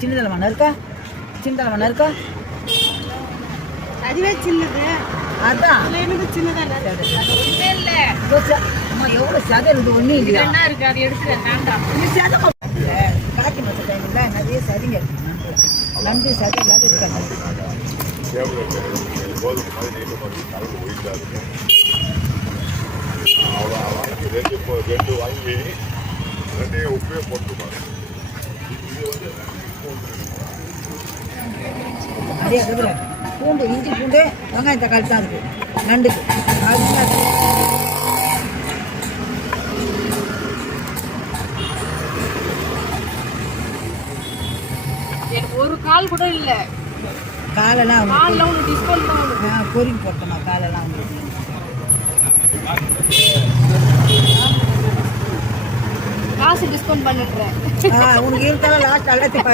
சின்ன தலைமான இருக்கா? சின்ன தலைமான இருக்கா? அதுவே சின்னது. அதான் எனக்கு சின்னதாக ஒன்றுமே இல்லை. அம்மா எவ்வளோ சதை இருக்குது, ஒன்றும் இல்லையா? என்ன இருக்குது அது எடுக்கிறேன் வேண்டாம். இது சதை காக்கி மற்ற டைமில் நிறைய சதிங்க இருக்குது. நண்டு சதை இல்லாத இருக்காங்க. ரெண்டு வாங்கி ரெண்டையும் உப்பே போட்டுருப்பாங்க. நிறைய இருக்குது. பூண்டு, இஞ்சி பூண்டு, வெங்காயம் தக்காளி தான் இருக்குது நண்டுக்கு. எனக்கு ஒரு கால் கூட இல்லை. காலெல்லாம் காலில் ஒன்று டிஸ்கவுண்ட் தான். பொறிக்கு போட்டோமா காலெல்லாம் உங்களுக்கு? காசு டிஸ்கவுண்ட் பண்ணிடுறேன். உனக்கு இருந்தாலும் லாஸ்ட் எல்லாத்தையும்